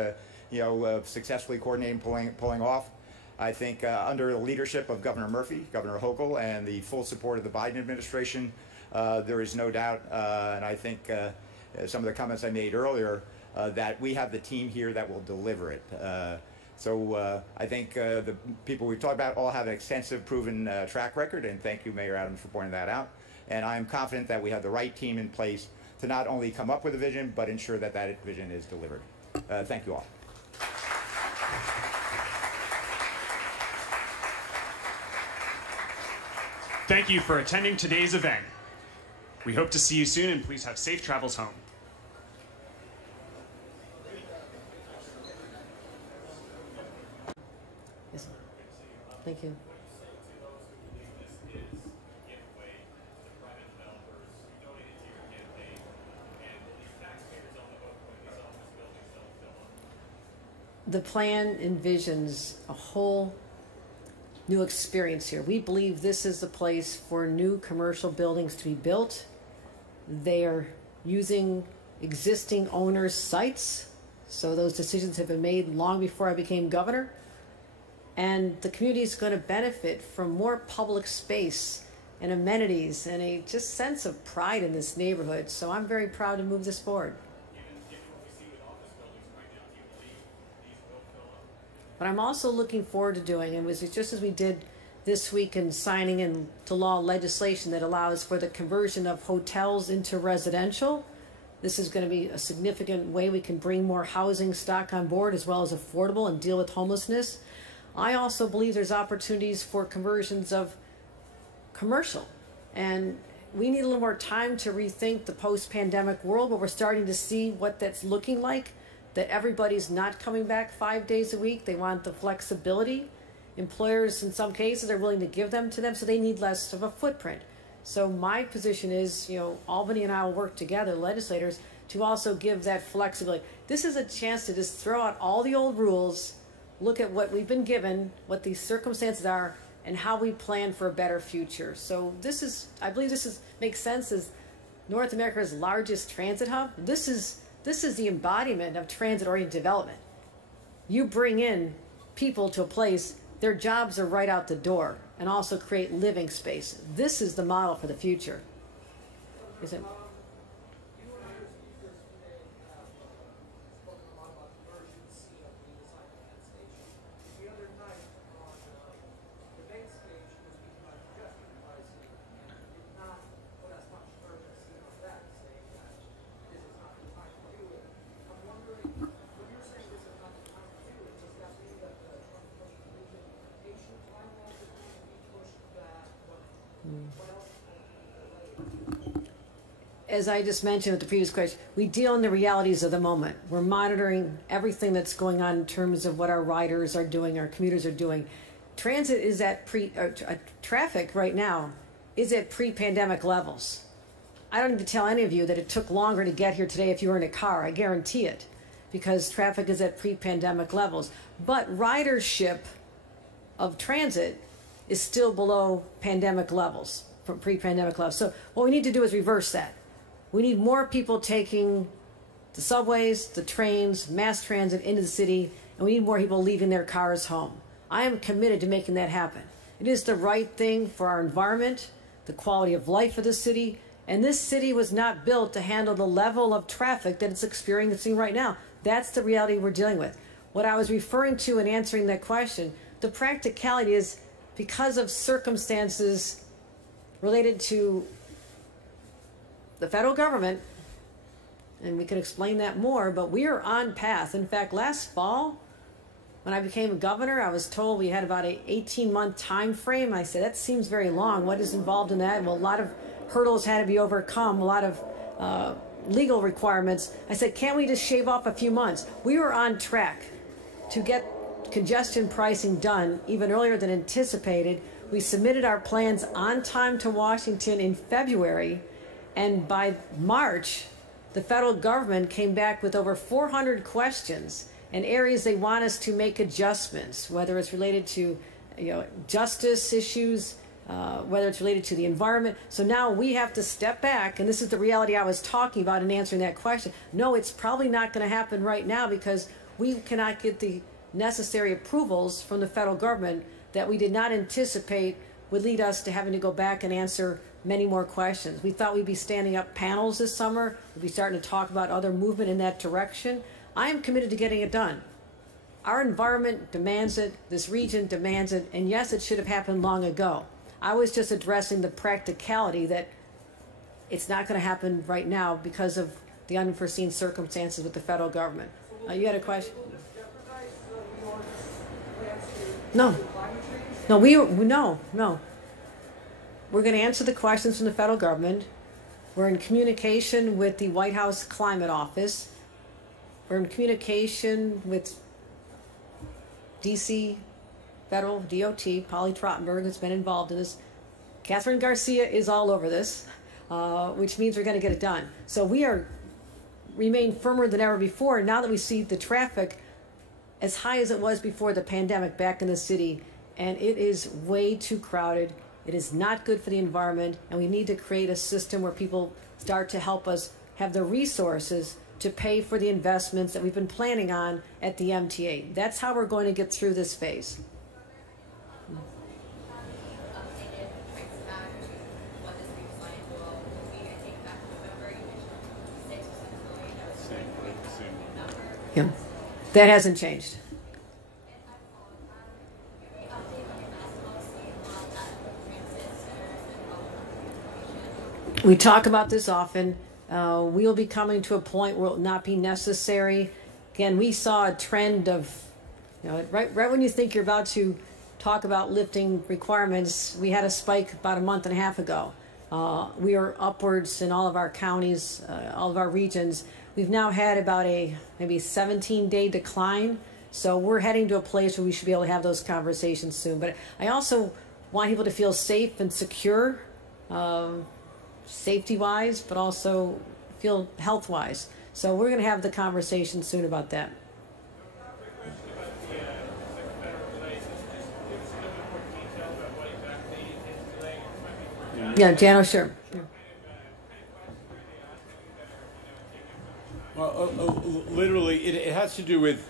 successfully coordinating pulling off, I think under the leadership of Governor Murphy, Governor Hokel, and the full support of the Biden administration, there is no doubt, and I think some of the comments I made earlier, that we have the team here that will deliver it. So I think the people we've talked about all have an extensive proven track record, and thank you, Mayor Adams, for pointing that out. And I'm confident that we have the right team in place to not only come up with a vision, but ensure that that vision is delivered. Thank you all. Thank you for attending today's event. We hope to see you soon, and please have safe travels home. Yes. Thank you. The plan envisions a whole new experience here. We believe this is the place for new commercial buildings to be built. They are using existing owners' sites, so those decisions have been made long before I became governor. And the community is going to benefit from more public space and amenities and a just sense of pride in this neighborhood. So I'm very proud to move this forward. But I'm also looking forward to doing, and was just as we did this week in signing into law legislation that allows for the conversion of hotels into residential. This is going to be a significant way we can bring more housing stock on board as well as affordable and deal with homelessness. I also believe there's opportunities for conversions of commercial. And we need a little more time to rethink the post-pandemic world, but we're starting to see what that's looking like, that everybody's not coming back 5 days a week. They want the flexibility. Employers, in some cases, are willing to give them to them, so they need less of a footprint. So my position is, Albany and I will work together, legislators, to also give that flexibility. This is a chance to just throw out all the old rules, look at what we've been given, what these circumstances are, and how we plan for a better future. So I believe this makes sense as North America's largest transit hub. This is the embodiment of transit-oriented development. You bring in people to a place, their jobs are right out the door, and also create living space. This is the model for the future. Is it? As I just mentioned with the previous question, we deal in the realities of the moment. We're monitoring everything that's going on in terms of what our riders are doing, our commuters are doing. Transit is at traffic right now is at pre-pandemic levels. I don't need to tell any of you that it took longer to get here today if you were in a car. I guarantee it, because traffic is at pre-pandemic levels. But ridership of transit is still below pandemic levels, from pre-pandemic levels. So what we need to do is reverse that. We need more people taking the subways, the trains, mass transit into the city, and we need more people leaving their cars home. I am committed to making that happen. It is the right thing for our environment, the quality of life of the city, and this city was not built to handle the level of traffic that it's experiencing right now. That's the reality we're dealing with. What I was referring to in answering that question, the practicality is because of circumstances related to the federal government, and we can explain that more, but we are on path. In fact, last fall, when I became a governor, I was told we had about an 18-month time frame. I said, that seems very long. What is involved in that? Well, a lot of hurdles had to be overcome, a lot of legal requirements. I said, can't we just shave off a few months? We were on track to get congestion pricing done even earlier than anticipated. We submitted our plans on time to Washington in February, and by March, the federal government came back with over 400 questions and areas they want us to make adjustments, whether it's related to justice issues, whether it's related to the environment. So now we have to step back, and this is the reality I was talking about in answering that question. No, it's probably not going to happen right now because we cannot get the necessary approvals from the federal government that we did not anticipate would lead us to having to go back and answer many more questions. We thought we'd be standing up panels this summer. We'd be starting to talk about other movement in that direction. I am committed to getting it done. Our environment demands it. This region demands it. And yes, it should have happened long ago. I was just addressing the practicality that it's not going to happen right now because of the unforeseen circumstances with the federal government. You had a question? No. No, no. We're going to answer the questions from the federal government. We're in communication with the White House Climate Office. We're in communication with DC Federal DOT, Polly Trottenberg, has been involved in this. Catherine Garcia is all over this, which means we're going to get it done. So we remain firmer than ever before now that we see the traffic as high as it was before the pandemic back in the city, and it is way too crowded. It is not good for the environment, and we need to create a system where people start to help us have the resources to pay for the investments that we've been planning on at the MTA. That's how we're going to get through this phase. Yeah, that hasn't changed. We talk about this often. We'll be coming to a point where it will not be necessary. Again, we saw a trend of, right when you think you're about to talk about lifting requirements, we had a spike about a month and a half ago. We are upwards in all of our counties, all of our regions. We've now had about a maybe 17-day decline. So we're heading to a place where we should be able to have those conversations soon. But I also want people to feel safe and secure, safety-wise, but also feel health-wise. So we're going to have the conversation soon about that. Yeah, Jano, sure. Yeah. Well, literally, it has to do with,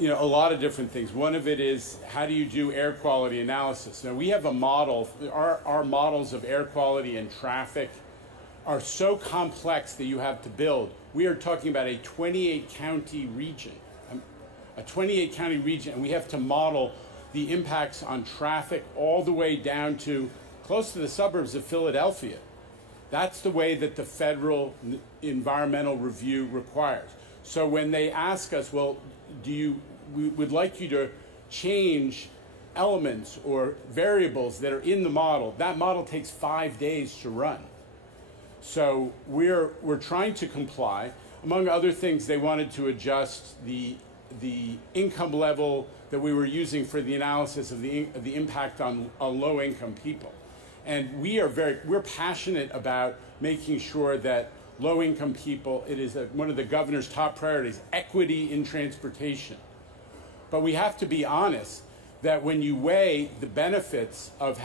a lot of different things. One of it is, how do you do air quality analysis? Now, we have a model. Our models of air quality and traffic are so complex that you have to build. We are talking about a 28-county region, and we have to model the impacts on traffic all the way down to close to the suburbs of Philadelphia. That's the way that the federal environmental review requires. So when they ask us, well, we would like you to change elements or variables that are in the model, that model takes 5 days to run. So we're trying to comply. Among other things, they wanted to adjust the income level that we were using for the analysis of the impact on low-income people. And we're passionate about making sure that low-income people, it is one of the governor's top priorities, equity in transportation. But we have to be honest that when you weigh the benefits of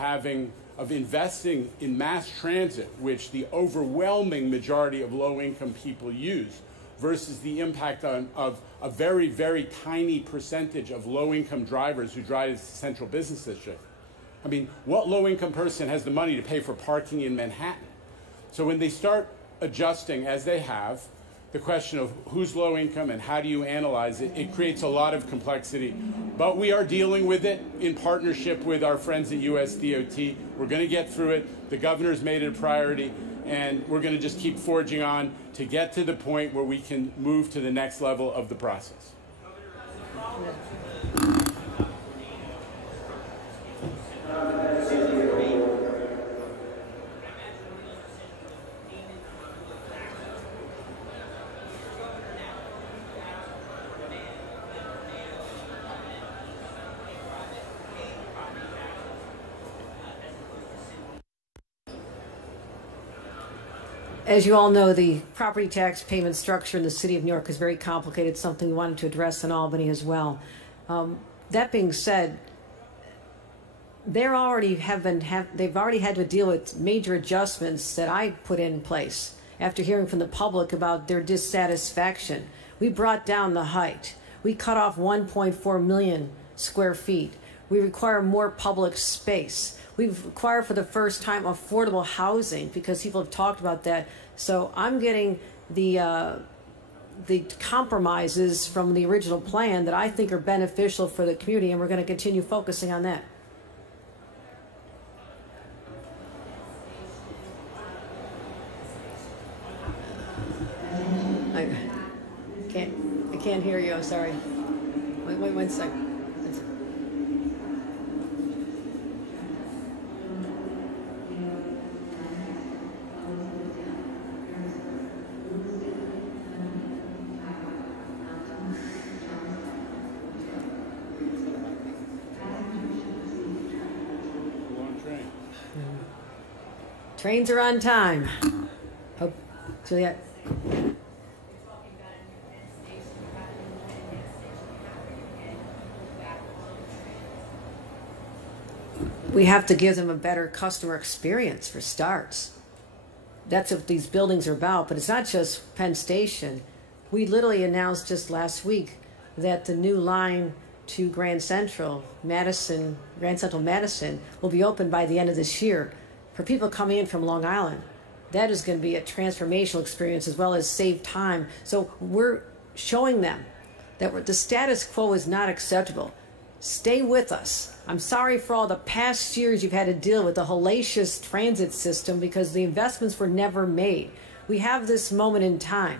investing in mass transit, which the overwhelming majority of low-income people use, versus the impact of a very, very tiny percentage of low-income drivers who drive the central business district. I mean, what low-income person has the money to pay for parking in Manhattan? So when they start adjusting, as they have, the question of who's low income and how do you analyze it, it creates a lot of complexity. But we are dealing with it in partnership with our friends at US DOT. We're going to get through it. The governor's made it a priority, and we're going to just keep forging on to get to the point where we can move to the next level of the process. As you all know, the property tax payment structure in the city of New York is very complicated, something we wanted to address in Albany as well. That being said, they've already had to deal with major adjustments that I put in place after hearing from the public about their dissatisfaction. We brought down the height. We cut off 1.4 million square feet. We require more public space. We've required for the first time affordable housing because people have talked about that. So I'm getting the compromises from the original plan that I think are beneficial for the community, and we're going to continue focusing on that. I can't hear you. I'm sorry. Wait 1 second. Trains are on time. Oh, Juliet. We have to give them a better customer experience for starts. That's what these buildings are about, but it's not just Penn Station. We literally announced just last week that the new line to Grand Central Madison will be open by the end of this year. For people coming in from Long Island, that is going to be a transformational experience as well as save time. So we're showing them that the status quo is not acceptable. stay with us. I'm sorry for all the past years you've had to deal with the hellacious transit system because the investments were never made. We have this moment in time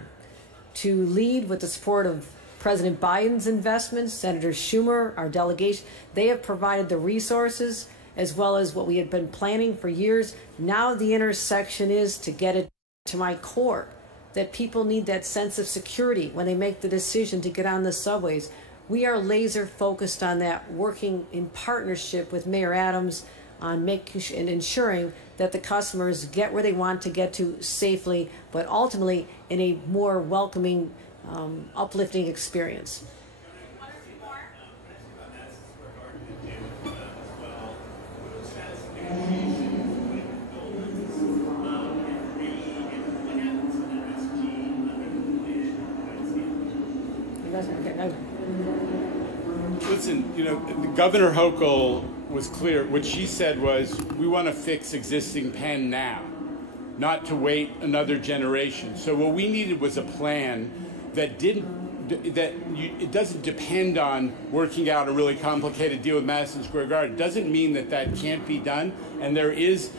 to lead with the support of President Biden's investments, Senator Schumer, our delegation. They have provided the resources as well as what we had been planning for years. Now the intersection is to get it to my core, that people need that sense of security when they make the decision to get on the subways. We are laser focused on that, working in partnership with Mayor Adams on making and ensuring that the customers get where they want to get to safely, but ultimately in a more welcoming, uplifting experience. Listen, you know, Governor Hokel was clear. What she said was, we want to fix existing Penn now, not to wait another generation. So what we needed was a plan that it doesn't depend on working out a really complicated deal with Madison Square Garden. It doesn't mean that that can't be done. And there is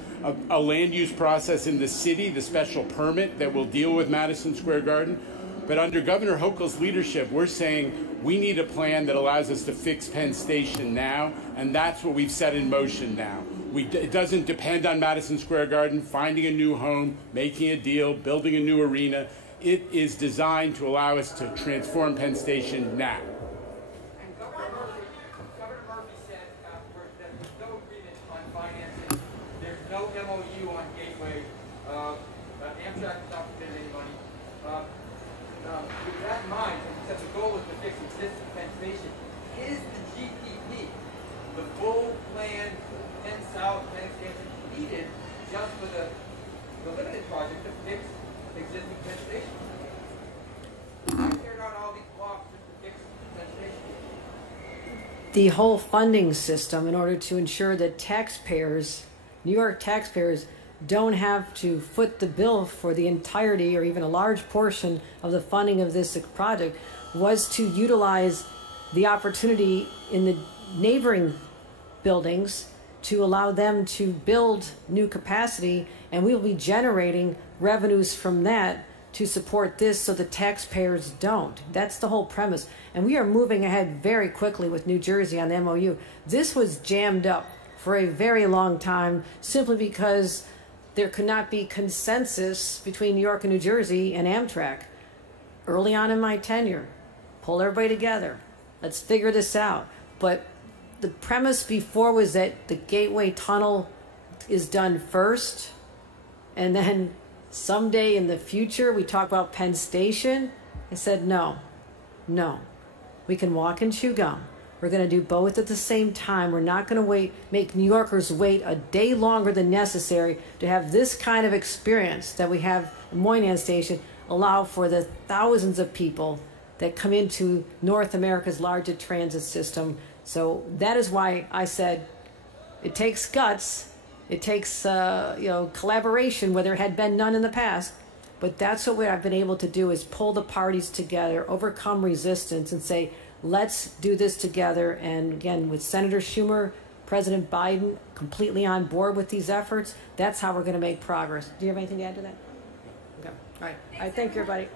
a land use process in the city, the special permit that will deal with Madison Square Garden. But under Governor Hokel's leadership, we're saying we need a plan that allows us to fix Penn Station now, and that's what we've set in motion now. It doesn't depend on Madison Square Garden finding a new home, making a deal, building a new arena. It is designed to allow us to transform Penn Station now. And Governor Murphy said there's no agreement on financing. There's no MOU on Gateway. Amtrak is not getting any money. With that in mind, and he said the goal is to fix existing Penn Station. Is the GPP, the full plan, Penn South, Penn Expansion, needed just for the limited project to fix existing Penn Station? I tear down all these blocks just to fix Penn Station. The whole funding system in order to ensure that taxpayers, New York taxpayers, don't have to foot the bill for the entirety or even a large portion of the funding of this project was to utilize the opportunity in the neighboring buildings to allow them to build new capacity, and we will be generating revenues from that to support this so the taxpayers don't. That's the whole premise. And we are moving ahead very quickly with New Jersey on the MOU. This was jammed up for a very long time simply because there could not be consensus between New York and New Jersey and Amtrak. Early on in my tenure, pull everybody together. Let's figure this out. But the premise before was that the Gateway Tunnel is done first, and then someday in the future we talk about Penn Station. I said, no. We can walk and chew gum. We're going to do both at the same time. We're not going to make New Yorkers wait a day longer than necessary to have this kind of experience that we have at Moynihan Station allow for the thousands of people that come into North America's largest transit system. So that is why I said it takes guts. It takes collaboration where there had been none in the past. But that's what I've been able to do, is pull the parties together, overcome resistance, and say, let's do this together. And again, with Senator Schumer, President Biden completely on board with these efforts, that's how we're going to make progress. Do you have anything to add to that? Okay. All right. Thank you, everybody.